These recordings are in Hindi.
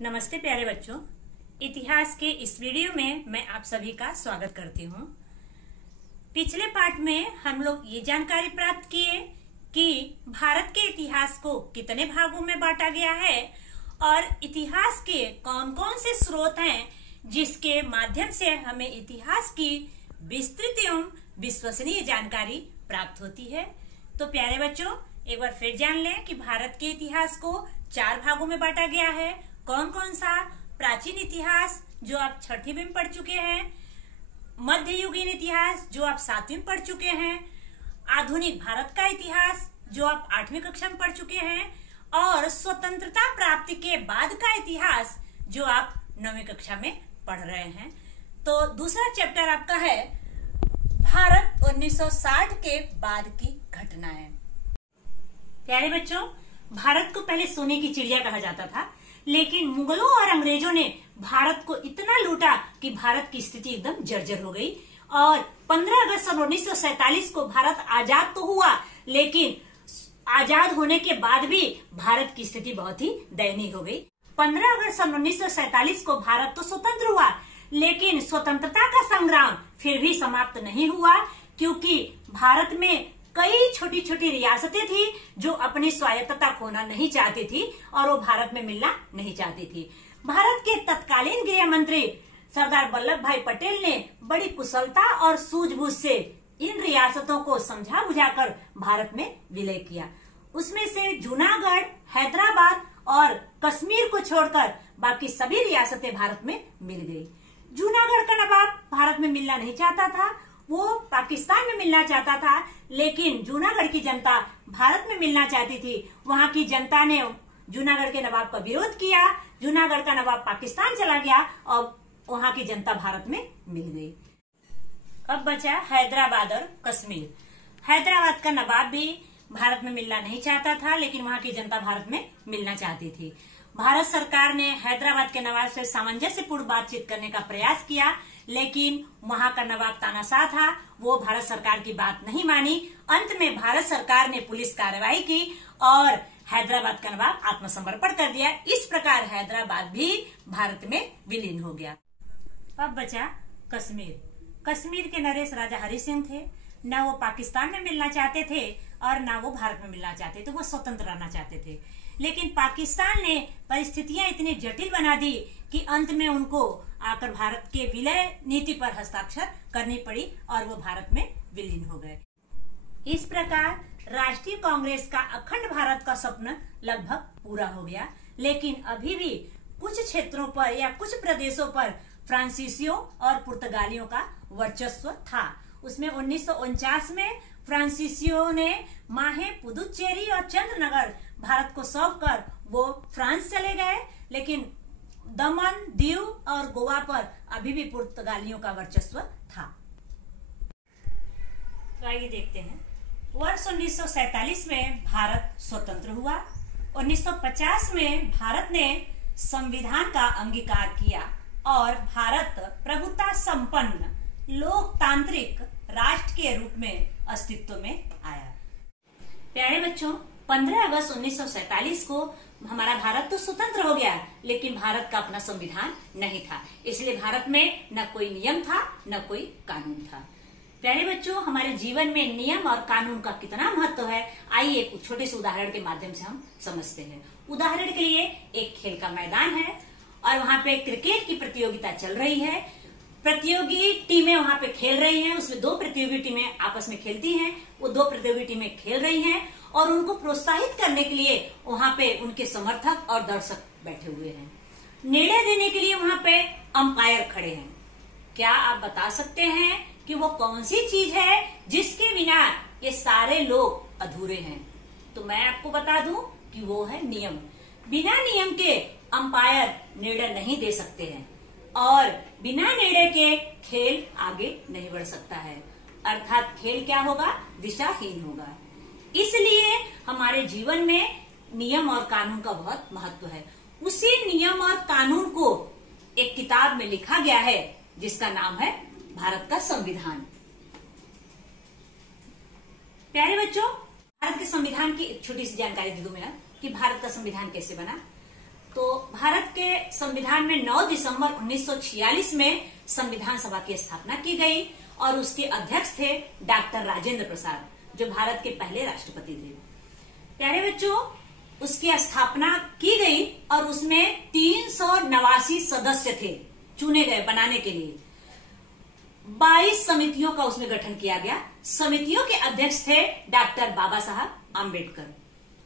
नमस्ते प्यारे बच्चों, इतिहास के इस वीडियो में मैं आप सभी का स्वागत करती हूँ। पिछले पार्ट में हम लोग ये जानकारी प्राप्त किए कि भारत के इतिहास को कितने भागों में बांटा गया है और इतिहास के कौन कौन से स्रोत हैं जिसके माध्यम से हमें इतिहास की विस्तृत एवं विश्वसनीय जानकारी प्राप्त होती है। तो प्यारे बच्चों, एक बार फिर जान लें कि भारत के इतिहास को 4 भागों में बांटा गया है। कौन कौन सा? प्राचीन इतिहास जो आप 6वीं में पढ़ चुके हैं, मध्ययुगीन इतिहास जो आप 7वीं में पढ़ चुके हैं, आधुनिक भारत का इतिहास जो आप 8वीं कक्षा में पढ़ चुके हैं और स्वतंत्रता प्राप्ति के बाद का इतिहास जो आप 9वीं कक्षा में पढ़ रहे हैं। तो दूसरा चैप्टर आपका है भारत 1960 के बाद की घटनाएं। प्यारे बच्चों, भारत को पहले सोने की चिड़िया कहा जाता था, लेकिन मुगलों और अंग्रेजों ने भारत को इतना लूटा कि भारत की स्थिति एकदम जर्जर हो गई और 15 अगस्त सन 1947 को भारत आजाद तो हुआ, लेकिन आजाद होने के बाद भी भारत की स्थिति बहुत ही दयनीय हो गई। 15 अगस्त सन 1947 को भारत तो स्वतंत्र हुआ, लेकिन स्वतंत्रता का संग्राम फिर भी समाप्त नहीं हुआ, क्योंकि भारत में कई छोटी छोटी रियासतें थी जो अपनी स्वायत्तता खोना नहीं चाहती थी और वो भारत में मिलना नहीं चाहती थी। भारत के तत्कालीन गृह मंत्री सरदार वल्लभ भाई पटेल ने बड़ी कुशलता और सूझबूझ से इन रियासतों को समझा बुझाकर भारत में विलय किया। उसमें से जूनागढ़, हैदराबाद और कश्मीर को छोड़कर बाकी सभी रियासतें भारत में मिल गई। जूनागढ़ का नवाब भारत में मिलना नहीं चाहता था, वो पाकिस्तान में मिलना चाहता था, लेकिन जूनागढ़ की जनता भारत में मिलना चाहती थी। वहाँ की जनता ने जूनागढ़ के नवाब का विरोध किया, जूनागढ़ का नवाब पाकिस्तान चला गया और वहाँ की जनता भारत में मिल गई। अब बचा हैदराबाद और कश्मीर। हैदराबाद का नवाब भी भारत में मिलना नहीं चाहता था, लेकिन वहाँ की जनता भारत में मिलना चाहती थी। भारत सरकार ने हैदराबाद के नवाब से सामंजस्यपूर्ण बातचीत करने का प्रयास किया, लेकिन वहाँ का नवाब तानाशाह था, वो भारत सरकार की बात नहीं मानी। अंत में भारत सरकार ने पुलिस कार्रवाई की और हैदराबाद का नवाब आत्मसमर्पण कर दिया। इस प्रकार हैदराबाद भी भारत में विलीन हो गया। अब बचा कश्मीर। कश्मीर के नरेश राजा हरि सिंह थे, न वो पाकिस्तान में मिलना चाहते थे और न वो भारत में मिलना चाहते थे, वो स्वतंत्र रहना चाहते थे। लेकिन पाकिस्तान ने परिस्थितियां इतनी जटिल बना दी कि अंत में उनको आकर भारत के विलय नीति पर हस्ताक्षर करनी पड़ी और वो भारत में विलीन हो गए। इस प्रकार राष्ट्रीय कांग्रेस का अखंड भारत का स्वप्न लगभग पूरा हो गया, लेकिन अभी भी कुछ क्षेत्रों पर या कुछ प्रदेशों पर फ्रांसीसियों और पुर्तगालियों का वर्चस्व था। उसमें 1949 में फ्रांसीसियों ने माहे, पुदुचेरी और चंद्रनगर भारत को सौंप कर वो फ्रांस चले गए, लेकिन दमन, दीव और गोवा पर अभी भी पुर्तगालियों का वर्चस्व था। तो आइए देखते हैं। वर्ष 1947 में भारत स्वतंत्र हुआ। 1950 में भारत ने संविधान का अंगीकार किया और भारत प्रभुता संपन्न लोकतांत्रिक राष्ट्र के रूप में अस्तित्व में आया। प्यारे बच्चों, 15 अगस्त 1947 को हमारा भारत तो स्वतंत्र हो गया, लेकिन भारत का अपना संविधान नहीं था, इसलिए भारत में न कोई नियम था न कोई कानून था। प्यारे बच्चों, हमारे जीवन में नियम और कानून का कितना महत्व है, आइए एक छोटे से उदाहरण के माध्यम से हम समझते हैं। उदाहरण के लिए एक खेल का मैदान है और वहाँ पे क्रिकेट की प्रतियोगिता चल रही है। प्रतियोगी टीमें वहाँ पे खेल रही हैं, उसमें 2 प्रतियोगी टीमें आपस में खेलती हैं। वो 2 प्रतियोगी टीमें खेल रही हैं और उनको प्रोत्साहित करने के लिए वहाँ पे उनके समर्थक और दर्शक बैठे हुए हैं। निर्णय देने के लिए वहाँ पे अंपायर खड़े हैं। क्या आप बता सकते हैं कि वो कौन सी चीज है जिसके बिना ये सारे लोग अधूरे हैं? तो मैं आपको बता दूं कि वो है नियम। बिना नियम के अंपायर निर्णय नहीं दे सकते हैं और बिना निर्णय के खेल आगे नहीं बढ़ सकता है, अर्थात खेल क्या होगा? दिशाहीन होगा। इसलिए हमारे जीवन में नियम और कानून का बहुत महत्व है। उसी नियम और कानून को एक किताब में लिखा गया है जिसका नाम है भारत का संविधान। प्यारे बच्चों, भारत के संविधान की एक छोटी सी जानकारी दे दूं मैं कि भारत का संविधान कैसे बना। तो भारत के संविधान में 9 दिसंबर 1946 में संविधान सभा की स्थापना की गई और उसके अध्यक्ष थे डॉक्टर राजेंद्र प्रसाद, जो भारत के पहले राष्ट्रपति थे। प्यारे बच्चों, उसकी स्थापना की गई और उसमें 389 सदस्य थे चुने गए बनाने के लिए। 22 समितियों का उसमें गठन किया गया। समितियों के अध्यक्ष थे डॉक्टर बाबा साहब आम्बेडकर।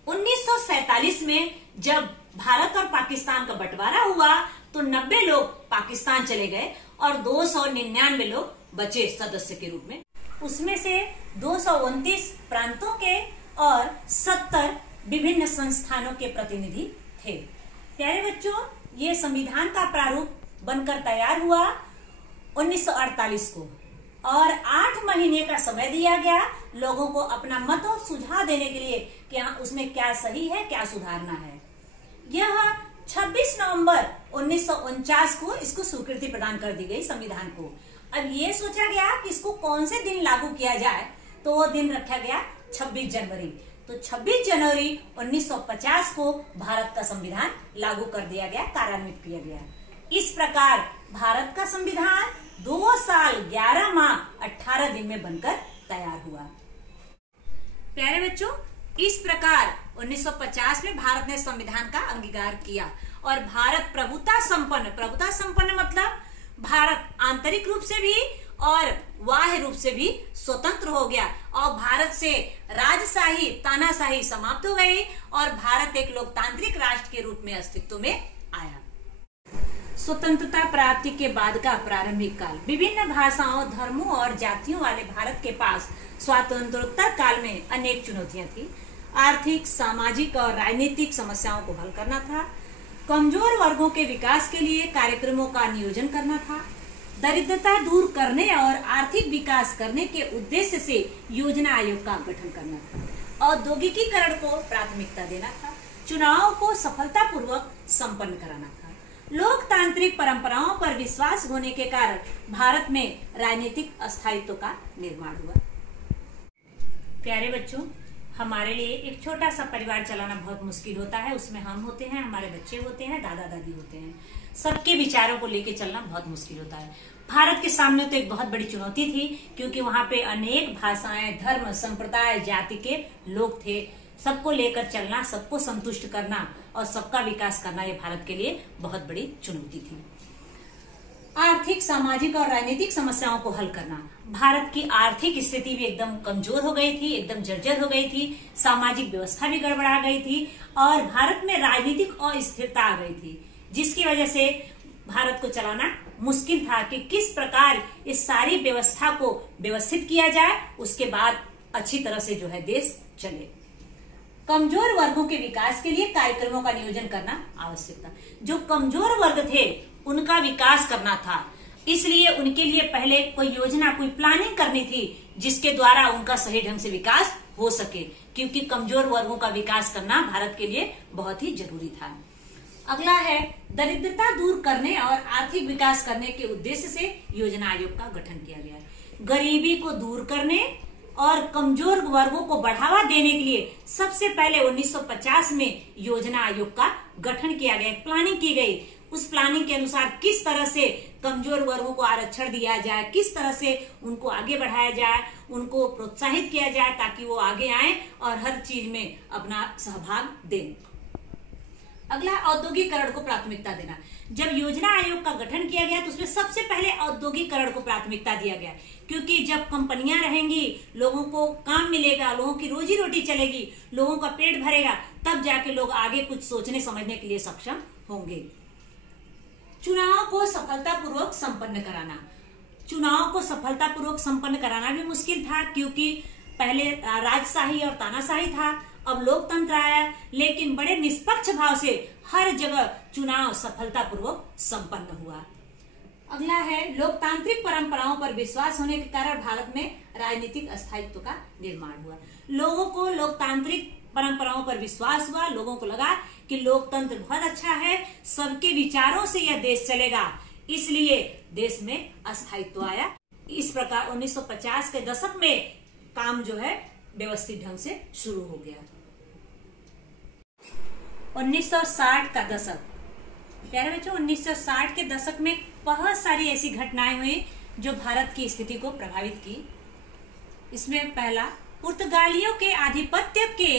1947 में जब भारत और पाकिस्तान का बंटवारा हुआ तो 90 लोग पाकिस्तान चले गए और 299 लोग बचे सदस्य के रूप में। उसमें से 229 प्रांतों के और 70 विभिन्न संस्थानों के प्रतिनिधि थे। प्यारे बच्चों, ये संविधान का प्रारूप बनकर तैयार हुआ 1948 को और 8 महीने का समय दिया गया लोगों को अपना मत और सुझाव देने के लिए कि हाँ, उसमें क्या सही है, क्या सुधारना है। यह 26 नवंबर 1949 को इसको स्वीकृति प्रदान कर दी गई संविधान को। अब ये सोचा गया कि इसको कौन से दिन लागू किया जाए, तो वो दिन रखा गया 26 जनवरी। तो 26 जनवरी 1950 को भारत का संविधान लागू कर दिया गया, कार्यान्वित किया गया। इस प्रकार भारत का संविधान 2 साल 11 माह 18 दिन में बनकर तैयार हुआ। प्यारे बच्चों, इस प्रकार 1950 में भारत ने संविधान का अंगीकार किया और भारत प्रभुता संपन्न मतलब भारत आंतरिक रूप से भी और बाह्य रूप से भी स्वतंत्र हो गया और भारत से राजशाही तानाशाही समाप्त हो गई और भारत एक लोकतांत्रिक राष्ट्र के रूप में अस्तित्व में आया। स्वतंत्रता प्राप्ति के बाद का प्रारंभिक काल। विभिन्न भाषाओं, धर्मों और जातियों वाले भारत के पास स्वतंत्रोत्तर काल में अनेक चुनौतियां थी। आर्थिक, सामाजिक और राजनीतिक समस्याओं को हल करना था, कमजोर वर्गों के विकास के लिए कार्यक्रमों का नियोजन करना था, दरिद्रता दूर करने और आर्थिक विकास करने के उद्देश्य से योजना आयोग का गठन करना था, औद्योगिकीकरण को प्राथमिकता देना था, चुनावों को सफलतापूर्वक संपन्न कराना था। लोकतांत्रिक परंपराओं पर विश्वास होने के कारण भारत में राजनीतिक अस्थायित्व का निर्माण हुआ। प्यारे बच्चों, हमारे लिए एक छोटा सा परिवार चलाना बहुत मुश्किल होता है। उसमें हम होते हैं, हमारे बच्चे होते हैं, दादा दादी होते हैं। सबके विचारों को लेके चलना बहुत मुश्किल होता है। भारत के सामने तो एक बहुत बड़ी चुनौती थी, क्योंकि वहां पे अनेक भाषाएं, धर्म, संप्रदाय, जाति के लोग थे। सबको लेकर चलना, सबको संतुष्ट करना और सबका विकास करना, ये भारत के लिए बहुत बड़ी चुनौती थी। आर्थिक, सामाजिक और राजनीतिक समस्याओं को हल करना। भारत की आर्थिक स्थिति भी एकदम कमजोर हो गई थी, एकदम जर्जर हो गई थी, सामाजिक व्यवस्था भी गड़बड़ा गई थी और भारत में राजनीतिक अस्थिरता आ गई थी, जिसकी वजह से भारत को चलाना मुश्किल था कि किस प्रकार इस सारी व्यवस्था को व्यवस्थित किया जाए, उसके बाद अच्छी तरह से जो है देश चले। कमजोर वर्गों के विकास के लिए कार्यक्रमों का नियोजन करना आवश्यक था। जो कमजोर वर्ग थे उनका विकास करना था, इसलिए उनके लिए पहले कोई योजना, कोई प्लानिंग करनी थी जिसके द्वारा उनका सही ढंग से विकास हो सके, क्योंकि कमजोर वर्गों का विकास करना भारत के लिए बहुत ही जरूरी था। अगला है दरिद्रता दूर करने और आर्थिक विकास करने के उद्देश्य से योजना आयोग का गठन किया गया। गरीबी को दूर करने और कमजोर वर्गों को बढ़ावा देने के लिए सबसे पहले 1950 में योजना आयोग का गठन किया गया, प्लानिंग की गई। उस प्लानिंग के अनुसार किस तरह से कमजोर वर्गों को आरक्षण दिया जाए, किस तरह से उनको आगे बढ़ाया जाए, उनको प्रोत्साहित किया जाए ताकि वो आगे आए और हर चीज में अपना सहभाग दें। अगला, औद्योगिकरण को प्राथमिकता देना। जब योजना आयोग का गठन किया गया तो उसमें सबसे पहले औद्योगिकरण को प्राथमिकता दिया गया, क्योंकि जब कंपनियां रहेंगी, लोगों को काम मिलेगा, लोगों की रोजी रोटी चलेगी, लोगों का पेट भरेगा, तब जाके लोग आगे कुछ सोचने समझने के लिए सक्षम होंगे। चुनाव को सफलतापूर्वक संपन्न कराना। चुनाव को सफलतापूर्वक संपन्न कराना भी मुश्किल था, क्योंकि पहले राजशाही और तानाशाही था, अब लोकतंत्र आया, लेकिन बड़े निष्पक्ष भाव से हर जगह चुनाव सफलतापूर्वक संपन्न हुआ। अगला है लोकतांत्रिक परंपराओं पर विश्वास होने के कारण भारत में राजनीतिक अस्थायित्व का निर्माण हुआ। लोगों को लोकतांत्रिक परंपराओं पर विश्वास हुआ, लोगों को लगा कि लोकतंत्र बहुत अच्छा है, सबके विचारों से यह देश चलेगा, इसलिए देश में अस्थायित्व आया। इस प्रकार 1950 के दशक में काम जो है व्यवस्थित ढंग से शुरू हो गया। 1960 का दशक। प्यारे बच्चों, 1960 के दशक में बहुत सारी ऐसी घटनाएं हुई जो भारत की स्थिति को प्रभावित की। इसमें पहला, पुर्तगालियों के आधिपत्य के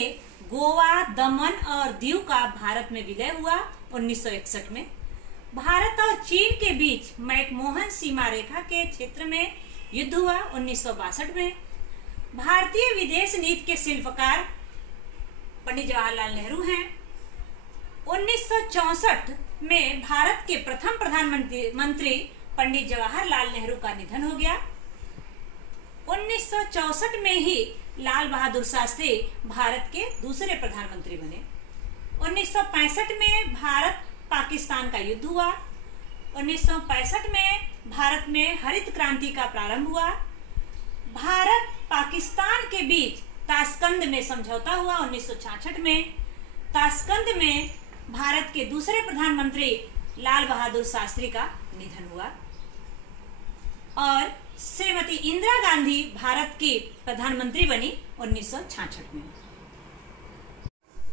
गोवा, दमन और दीव का भारत में विलय हुआ 1961 में। भारत और चीन के बीच मैकमोहन सीमा रेखा के क्षेत्र में युद्ध हुआ 1962 में। भारतीय विदेश नीति के शिल्पकार पंडित जवाहरलाल नेहरू हैं। 1964 में भारत के प्रथम प्रधानमंत्री पंडित जवाहरलाल नेहरू का निधन हो गया। 1964 में ही लाल बहादुर शास्त्री भारत के दूसरे प्रधानमंत्री बने। 1965 में भारत पाकिस्तान का युद्ध हुआ। 1965 में भारत में हरित क्रांति का प्रारंभ हुआ। भारत पाकिस्तान के बीच ताशकंद में समझौता हुआ 1966 में। ताशकंद में भारत के दूसरे प्रधानमंत्री लाल बहादुर शास्त्री का निधन हुआ और श्रीमती इंदिरा गांधी भारत की प्रधानमंत्री बनी 1966 में।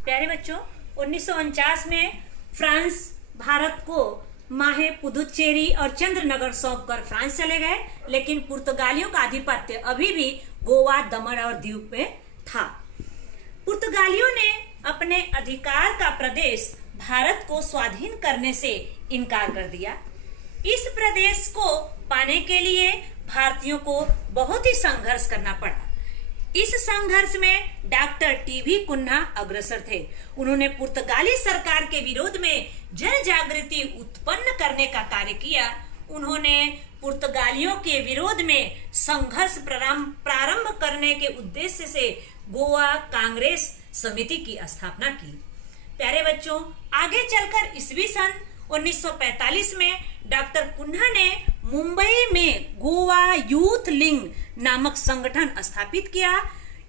प्यारे बच्चों, 1949 में फ्रांस भारत को माहे, पुदुचेरी और चंद्रनगर सौंपकर फ्रांस चले गए, लेकिन पुर्तगालियों का आधिपत्य अभी भी गोवा, दमन और दीव पे था। पुर्तगालियों ने अपने अधिकार का प्रदेश भारत को स्वाधीन करने से इनकार कर दिया। इस प्रदेश को पाने के लिए भारतीयों को बहुत ही संघर्ष करना पड़ा। इस संघर्ष में डॉक्टर टीवी कुन्हा अग्रसर थे। उन्होंने पुर्तगाली सरकार के विरोध में जन जागृति उत्पन्न करने का कार्य किया। उन्होंने पुर्तगालियों के विरोध में संघर्ष प्रारंभ करने के उद्देश्य से गोवा कांग्रेस समिति की स्थापना की। प्यारे बच्चों, आगे चलकर ईस्वी सन 1945 में डॉक्टर कुन्हा ने मुंबई में गोवा यूथ लीग नामक संगठन स्थापित किया।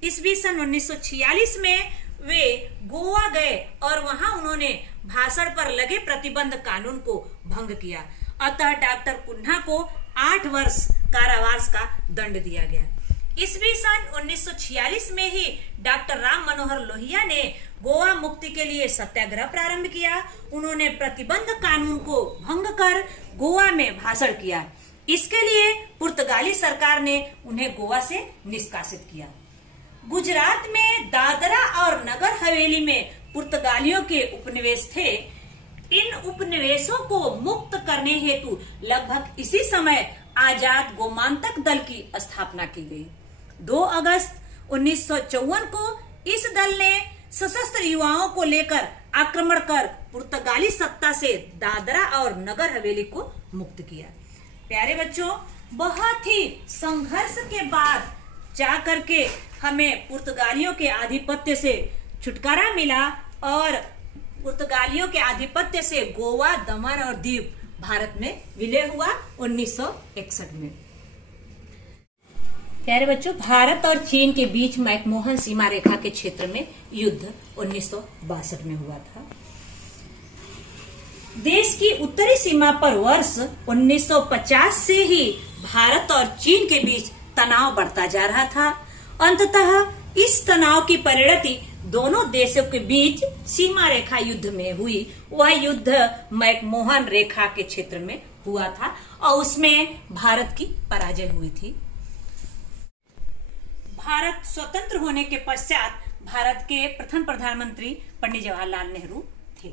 ईस्वी सन 1946 में वे गोवा गए और वहां उन्होंने भाषण पर लगे प्रतिबंध कानून को भंग किया। अतः डॉक्टर कुन्हा को 8 वर्ष कारावास का दंड दिया गया। ईस्वी सन 1946 में ही डॉक्टर राम मनोहर लोहिया ने गोवा मुक्ति के लिए सत्याग्रह प्रारंभ किया। उन्होंने प्रतिबंध कानून को भंग कर गोवा में भाषण किया। इसके लिए पुर्तगाली सरकार ने उन्हें गोवा से निष्कासित किया। गुजरात में दादरा और नगर हवेली में पुर्तगालियों के उपनिवेश थे। इन उपनिवेशों को मुक्त करने हेतु लगभग इसी समय आजाद गोमांतक दल की स्थापना की गई। 2 अगस्त 1954 को इस दल ने सशस्त्र युवाओं को लेकर आक्रमण कर पुर्तगाली सत्ता से दादरा और नगर हवेली को मुक्त किया। प्यारे बच्चों, बहुत ही संघर्ष के बाद जाकर के हमें पुर्तगालियों के आधिपत्य से छुटकारा मिला और पुर्तगालियों के आधिपत्य से गोवा, दमन और दीव भारत में विलय हुआ 1961 में। प्यारे बच्चों, भारत और चीन के बीच मैकमोहन सीमा रेखा के क्षेत्र में युद्ध 1962 में हुआ था। देश की उत्तरी सीमा पर वर्ष 1950 से ही भारत और चीन के बीच तनाव बढ़ता जा रहा था। अंततः इस तनाव की परिणति दोनों देशों के बीच सीमा रेखा युद्ध में हुई। वह युद्ध मैकमोहन रेखा के क्षेत्र में हुआ था और उसमें भारत की पराजय हुई थी। भारत स्वतंत्र होने के पश्चात भारत के प्रथम प्रधानमंत्री पंडित जवाहरलाल नेहरू थे।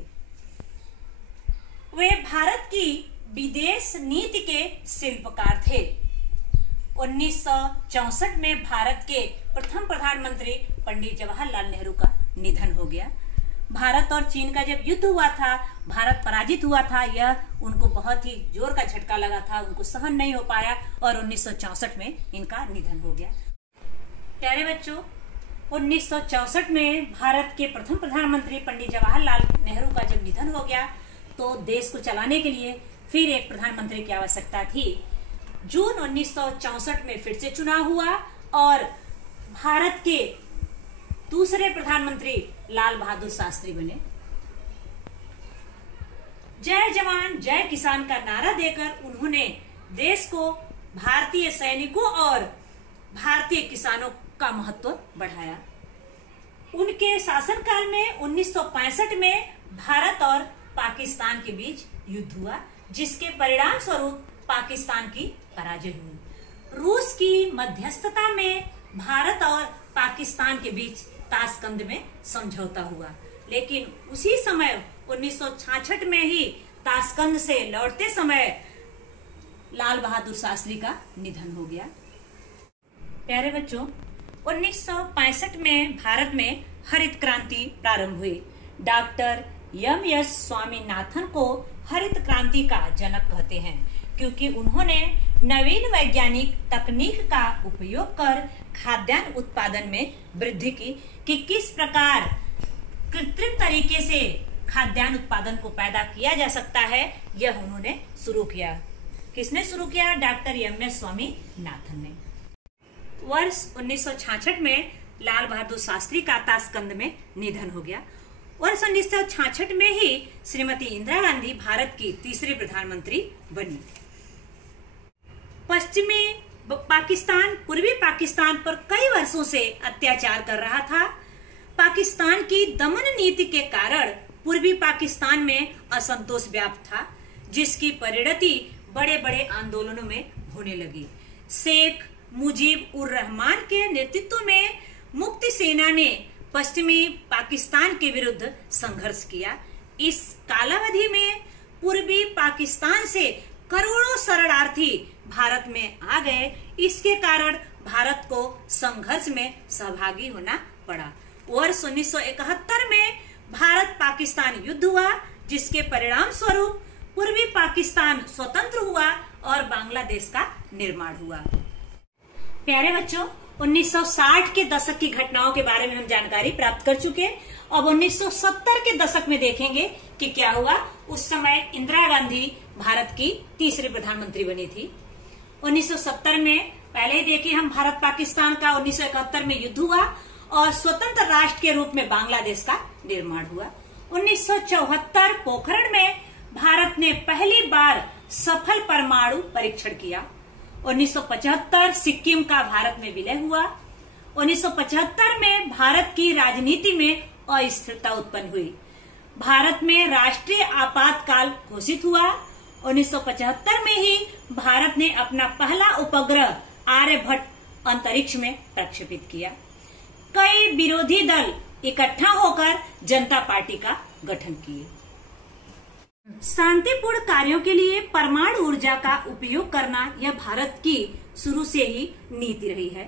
वे भारत की विदेश नीति के शिल्पकार थे। 1964 में भारत के प्रथम प्रधानमंत्री पंडित जवाहरलाल नेहरू का निधन हो गया। भारत और चीन का जब युद्ध हुआ था, भारत पराजित हुआ था। यह उनको बहुत ही जोर का झटका लगा था, उनको सहन नहीं हो पाया और 1964 में इनका निधन हो गया। प्यारे बच्चों, 1964 में भारत के प्रथम प्रधानमंत्री पंडित जवाहरलाल नेहरू का जब निधन हो गया तो देश को चलाने के लिए फिर एक प्रधानमंत्री की आवश्यकता थी। जून 1964 में फिर से चुनाव हुआ और भारत के दूसरे प्रधानमंत्री लाल बहादुर शास्त्री बने। जय जवान जय किसान का नारा देकर उन्होंने देश को भारतीय सैनिकों और भारतीय किसानों का महत्व बढ़ाया। उनके शासनकाल में 1965 में भारत और पाकिस्तान के बीच युद्ध हुआ, जिसके परिणाम स्वरूप पाकिस्तान की पराजय हुई। रूस की मध्यस्थता में भारत और पाकिस्तान के बीच ताशकंद में समझौता हुआ, लेकिन उसी समय 1966 में ही ताशकंद से लौटते समय लाल बहादुर शास्त्री का निधन हो गया। प्यारे बच्चों, 1965 में भारत में हरित क्रांति प्रारंभ हुई। Doctor MS. स्वामीनाथन को हरित क्रांति का जनक कहते हैं, क्योंकि उन्होंने नवीन वैज्ञानिक तकनीक का उपयोग कर खाद्यान्न उत्पादन में वृद्धि की कि किस प्रकार कृत्रिम तरीके से खाद्यान्न उत्पादन को पैदा किया जा सकता है, यह उन्होंने शुरू किया। किसने शुरू किया? Doctor MS. स्वामीनाथन ने। वर्ष 1966 में लाल बहादुर शास्त्री का ताशकंद में निधन हो गया। वर्ष 1966 में ही श्रीमती इंदिरा गांधी भारत की तीसरी प्रधानमंत्री बनी। पश्चिमी पाकिस्तान पूर्वी पाकिस्तान पर कई वर्षों से अत्याचार कर रहा था। पाकिस्तान की दमन नीति के कारण पूर्वी पाकिस्तान में असंतोष व्याप्त था, जिसकी परिणति बड़े बड़े आंदोलनों में होने लगी। शेख मुजीब उर रहमान के नेतृत्व में मुक्ति सेना ने पश्चिमी पाकिस्तान के विरुद्ध संघर्ष किया। इस कालावधि में पूर्वी पाकिस्तान से करोड़ों शरणार्थी भारत में आ गए। इसके कारण भारत को संघर्ष में सहभागी होना पड़ा। वर्ष 1971 में भारत पाकिस्तान युद्ध हुआ, जिसके परिणाम स्वरूप पूर्वी पाकिस्तान स्वतंत्र हुआ और बांग्लादेश का निर्माण हुआ। प्यारे बच्चों, 1960 के दशक की घटनाओं के बारे में हम जानकारी प्राप्त कर चुके। अब 1970 के दशक में देखेंगे कि क्या हुआ। उस समय इंदिरा गांधी भारत की तीसरी प्रधानमंत्री बनी थी। 1970 में पहले ही देखिए हम भारत पाकिस्तान का 1971 में युद्ध हुआ और स्वतंत्र राष्ट्र के रूप में बांग्लादेश का निर्माण हुआ। 1974 पोखरण में भारत ने पहली बार सफल परमाणु परीक्षण किया। 1975 सिक्किम का भारत में विलय हुआ। 1975 में भारत की राजनीति में अस्थिरता उत्पन्न हुई। भारत में राष्ट्रीय आपातकाल घोषित हुआ। 1975 में ही भारत ने अपना पहला उपग्रह आर्यभट्ट अंतरिक्ष में प्रक्षेपित किया। कई विरोधी दल इकट्ठा होकर जनता पार्टी का गठन किए। शांतिपूर्ण कार्यों के लिए परमाणु ऊर्जा का उपयोग करना यह भारत की शुरू से ही नीति रही है।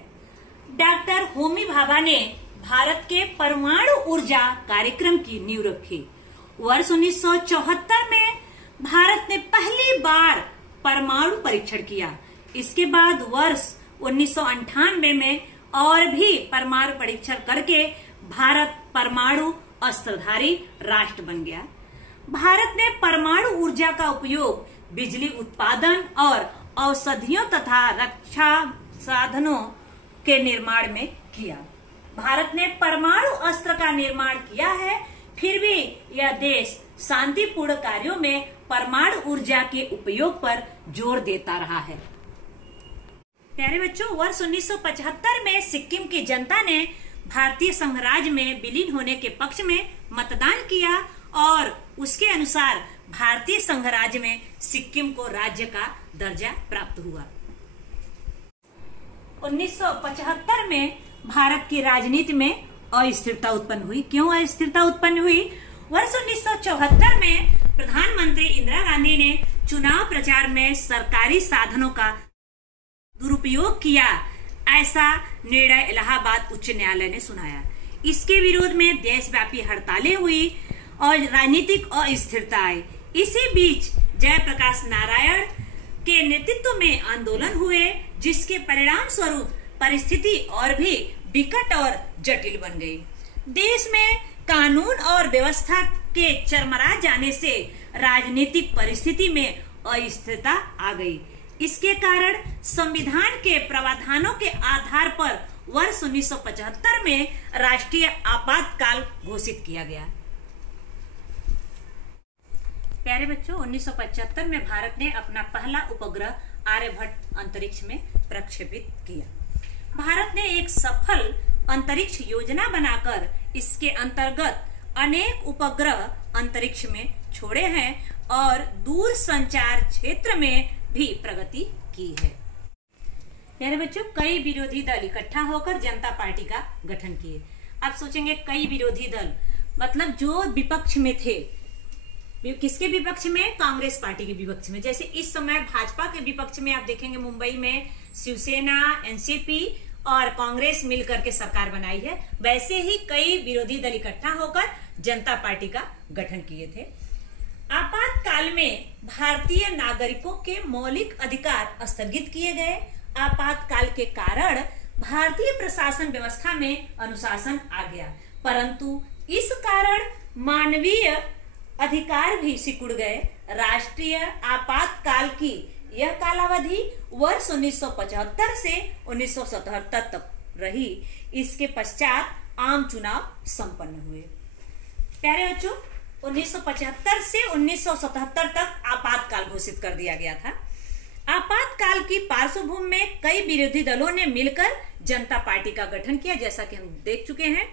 डॉक्टर होमी भाभा ने भारत के परमाणु ऊर्जा कार्यक्रम की नींव रखी। वर्ष 1974 में भारत ने पहली बार परमाणु परीक्षण किया। इसके बाद वर्ष 1998 में और भी परमाणु परीक्षण करके भारत परमाणु अस्त्रधारी राष्ट्र बन गया। भारत ने परमाणु ऊर्जा का उपयोग बिजली उत्पादन और औषधियों तथा रक्षा साधनों के निर्माण में किया। भारत ने परमाणु अस्त्र का निर्माण किया है, फिर भी यह देश शांतिपूर्ण कार्यों में परमाणु ऊर्जा के उपयोग पर जोर देता रहा है। प्यारे बच्चों, वर्ष 1975 में सिक्किम की जनता ने भारतीय संघ राज्य में विलीन होने के पक्ष में मतदान किया और उसके अनुसार भारतीय संघ राज्य में सिक्किम को राज्य का दर्जा प्राप्त हुआ। 1975 में भारत की राजनीति में अस्थिरता उत्पन्न हुई। क्यों अस्थिरता उत्पन्न हुई? वर्ष 1974 में प्रधानमंत्री इंदिरा गांधी ने चुनाव प्रचार में सरकारी साधनों का दुरुपयोग किया, ऐसा निर्णय इलाहाबाद उच्च न्यायालय ने सुनाया। इसके विरोध में देशव्यापी हड़तालें हुई और राजनीतिक अस्थिरता आई। इसी बीच जयप्रकाश नारायण के नेतृत्व में आंदोलन हुए, जिसके परिणाम स्वरूप परिस्थिति और भी विकट और जटिल बन गई। देश में कानून और व्यवस्था के चरमरा जाने से राजनीतिक परिस्थिति में अस्थिरता आ गई। इसके कारण संविधान के प्रावधानों के आधार पर वर्ष 1975 में राष्ट्रीय आपातकाल घोषित किया गया। प्यारे बच्चों, 1975 में भारत ने अपना पहला उपग्रह आर्यभट्ट अंतरिक्ष में प्रक्षेपित किया। भारत ने एक सफल अंतरिक्ष योजना बनाकर इसके अंतर्गत अनेक उपग्रह अंतरिक्ष में छोड़े हैं और दूर संचार क्षेत्र में भी प्रगति की है। प्यारे बच्चों, कई विरोधी दल इकट्ठा होकर जनता पार्टी का गठन किए। आप सोचेंगे कई विरोधी दल मतलब जो विपक्ष में थे, किसके विपक्ष में? कांग्रेस पार्टी के विपक्ष में। जैसे इस समय भाजपा के विपक्ष में आप देखेंगे मुंबई में शिवसेना, एनसीपी और कांग्रेस मिलकर के सरकार बनाई है, वैसे ही कई विरोधी दल इकट्ठा होकर जनता पार्टी का गठन किए थे। आपातकाल में भारतीय नागरिकों के मौलिक अधिकार स्थगित किए गए। आपातकाल के कारण भारतीय प्रशासन व्यवस्था में अनुशासन आ गया, परंतु इस कारण मानवीय अधिकार भी सिकुड़ गए। राष्ट्रीय आपातकाल की यह कालावधि वर्ष 1975 से 1977 तक रही। इसके पश्चात आम चुनाव संपन्न हुए। प्यारे बच्चों, 1975 से 1977 तक आपातकाल घोषित कर दिया गया था। आपातकाल की पार्श्वभूमि में कई विरोधी दलों ने मिलकर जनता पार्टी का गठन किया, जैसा कि हम देख चुके हैं।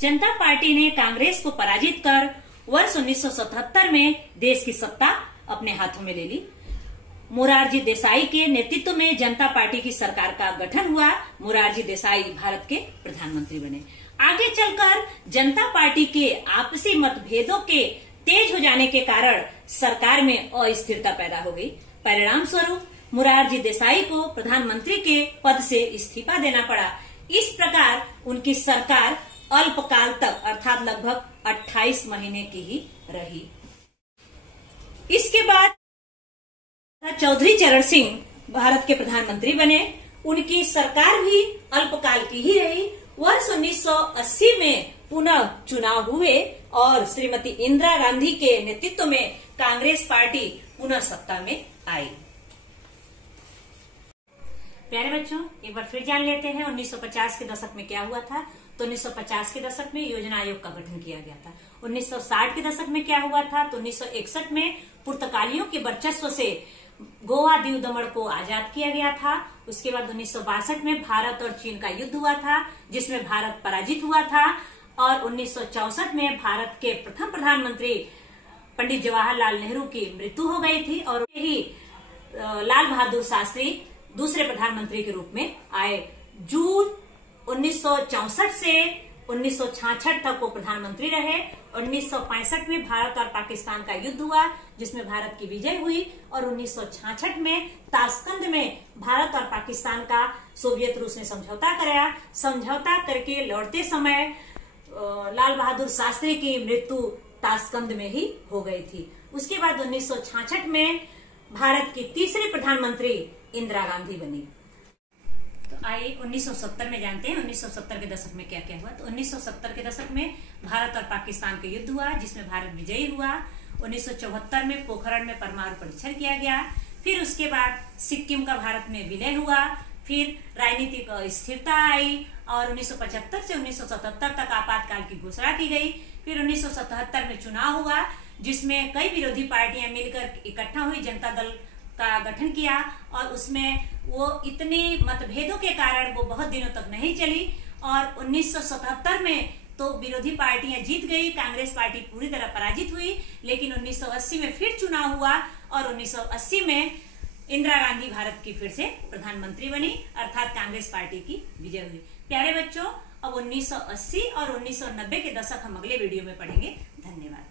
जनता पार्टी ने कांग्रेस को पराजित कर वर्ष 1977 में देश की सत्ता अपने हाथों में ले ली। मोरारजी देसाई के नेतृत्व में जनता पार्टी की सरकार का गठन हुआ। मोरारजी देसाई भारत के प्रधानमंत्री बने। आगे चलकर जनता पार्टी के आपसी मतभेदों के तेज हो जाने के कारण सरकार में अस्थिरता पैदा हो गई। परिणाम स्वरूप मोरारजी देसाई को प्रधानमंत्री के पद से इस्तीफा देना पड़ा। इस प्रकार उनकी सरकार अल्पकाल तक अर्थात लगभग 28 महीने की ही रही। इसके बाद चौधरी चरण सिंह भारत के प्रधानमंत्री बने। उनकी सरकार भी अल्पकाल की ही रही। वर्ष 1980 में पुनः चुनाव हुए और श्रीमती इंदिरा गांधी के नेतृत्व में कांग्रेस पार्टी पुनः सत्ता में आई। प्यारे बच्चों, एक बार फिर जान लेते हैं 1950 के दशक में क्या हुआ था। तो 1950 के दशक में योजना आयोग का गठन किया गया था। 1960 के दशक में क्या हुआ था? तो 1961 में पुर्तगालियों के वर्चस्व से गोवा, दीव दमन को आजाद किया गया था। उसके बाद 1962 में भारत और चीन का युद्ध हुआ था, जिसमें भारत पराजित हुआ था। और 1964 में भारत के प्रथम प्रधानमंत्री पंडित जवाहरलाल नेहरू की मृत्यु हो गई थी और ही लाल बहादुर शास्त्री दूसरे प्रधानमंत्री के रूप में आए। जून 1964 से 1966 तक वो प्रधानमंत्री रहे। 1965 में भारत और पाकिस्तान का युद्ध हुआ, जिसमें भारत की विजय हुई। और 1966 में ताशकंद में भारत और पाकिस्तान का सोवियत रूस ने समझौता कराया। समझौता करके लौटते समय लाल बहादुर शास्त्री की मृत्यु ताशकंद में ही हो गई थी। उसके बाद 1966 में भारत की तीसरी प्रधानमंत्री इंदिरा गांधी बनी। तो आइए 1970 में जानते हैं 1970 के दशक में क्या क्या हुआ। तो 1970 के दशक में भारत और पाकिस्तान का युद्ध हुआ, जिसमें भारत विजयी हुआ। 1974 में पोखरण में परमाणु परीक्षण किया गया। फिर उसके बाद सिक्किम का भारत में विलय हुआ। फिर राजनीतिक स्थिरता आई और 1975 से 1977 तक आपातकाल की घोषणा की गई। फिर 1977 में चुनाव हुआ, जिसमें कई विरोधी पार्टियां मिलकर इकट्ठा हुई, जनता दल का गठन किया। और उसमें वो इतने मतभेदों के कारण वो बहुत दिनों तक नहीं चली। और 1977 में तो विरोधी पार्टियां जीत गई, कांग्रेस पार्टी पूरी तरह पराजित हुई। लेकिन 1980 में फिर चुनाव हुआ और 1980 में इंदिरा गांधी भारत की फिर से प्रधानमंत्री बनी, अर्थात कांग्रेस पार्टी की विजय हुई। प्यारे बच्चों, अब 1980 और 1990 के दशक हम अगले वीडियो में पढ़ेंगे। धन्यवाद।